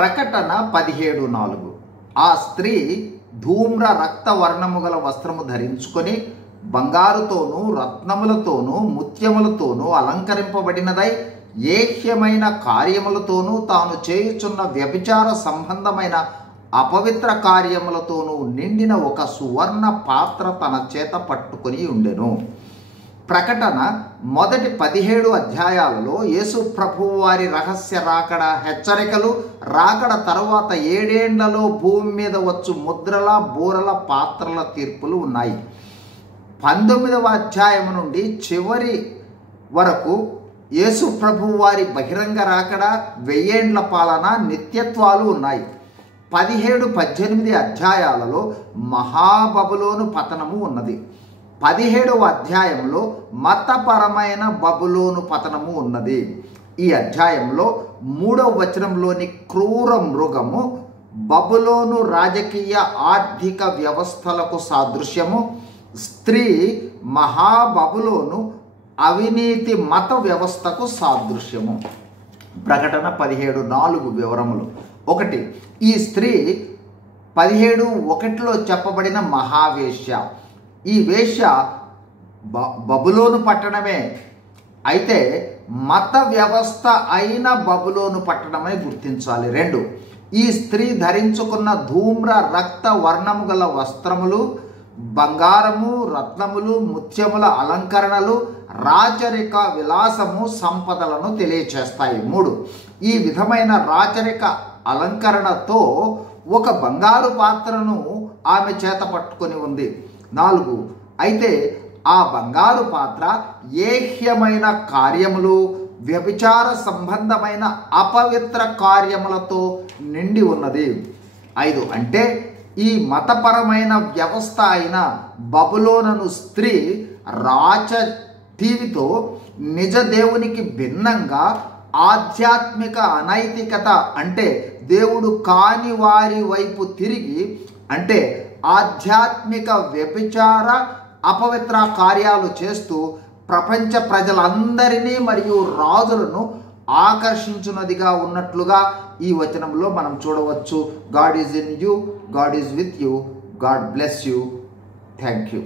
ప్రకటన 17:4. ఆ స్త్రీ ధూమ్ర రక్త వర్ణము గల వస్త్రము ధరించుకొని బంగారుతోనూ రత్నములతోనూ ముత్యములతోనూ అలంకరింపబడినదై ఏహ్యమైన కార్యములతోనూ తాను చేయుచున్న వ్యభిచార సంబంధమైన అపవిత్ర కార్యములతోనూ నిండిన ఒక సువర్ణ పాత్ర తన చేత పట్టుకొని ఉండెను. ప్రకటన మొదటి 17 అధ్యాయాలలో యేసు ప్రభువు వారి రహస్య రాకడ హెచ్చరికలు, రాకడ తరువాత 7 ఏండ్లలో భూమి మీద వచ్చు ముద్రల, బూరల, పాత్రల తీర్పులు ఉన్నాయి. 19వ అధ్యాయం నుండి చివరి వరకు యేసు ప్రభువు వారి బహిరంగ రాకడ, 1000 ఏండ్ల పాలన, నిత్యత్వాలు ఉన్నాయి. 17-18 అధ్యాయాలలో మహాబబులోను పతనము ఉన్నది. 17వ అధ్యాయంలో మతపరమైన బబులోను పతనము ఉన్నది. ఈ అధ్యాయంలో 3వ వచనంలోని క్రూర మృగము బబులోను రాజకీయ ఆర్థిక వ్యవస్థలకు సాదృశ్యము, స్త్రీ మహాబబులోను అవినీతి మత వ్యవస్థకు సాదృశ్యము. ప్రకటన 17:4 వివరములు. 1. ఈ స్త్రీ 17:1లో చెప్పబడిన మహావేశ్య. ఈ వేశ్య బబులోను పట్టణమే, అయితే మత వ్యవస్థ అయిన బబులోను పట్టణమని గుర్తించాలి. 2. ఈ స్త్రీ ధరించుకున్న ధూమ్ర రక్త వర్ణము గల వస్త్రములు బంగారము, రత్నములు, ముత్యముల అలంకరణలు, రాచరిక విలాసము, సంపదలను తెలియచేస్తాయి. 3. ఈ విధమైన రాచరిక అలంకరణతో ఒక బంగారు పాత్రను ఆమె చేత పట్టుకొని ఉంది. 4. అయితే ఆ బంగారు పాత్ర ఏహ్యమైన కార్యములు, వ్యభిచార సంబంధమైన అపవిత్ర కార్యములతో నిండి ఉన్నది. 5. అంటే ఈ మతపరమైన వ్యవస్థ అయిన బబులోను స్త్రీ రాచటీవితో నిజ దేవునికి భిన్నంగా ఆధ్యాత్మిక అనైతికత అంటే దేవుడు కాని వారి వైపు తిరిగి, అంటే ఆధ్యాత్మిక వ్యభిచార అపవిత్ర కార్యాలు చేస్తూ ప్రపంచ ప్రజలందరినీ మరియు రాజులను ఆకర్షించున్నదిగా ఉన్నట్లుగా ఈ వచనంలో మనం చూడవచ్చు. God is in you, God is with you, God bless you. Thank you.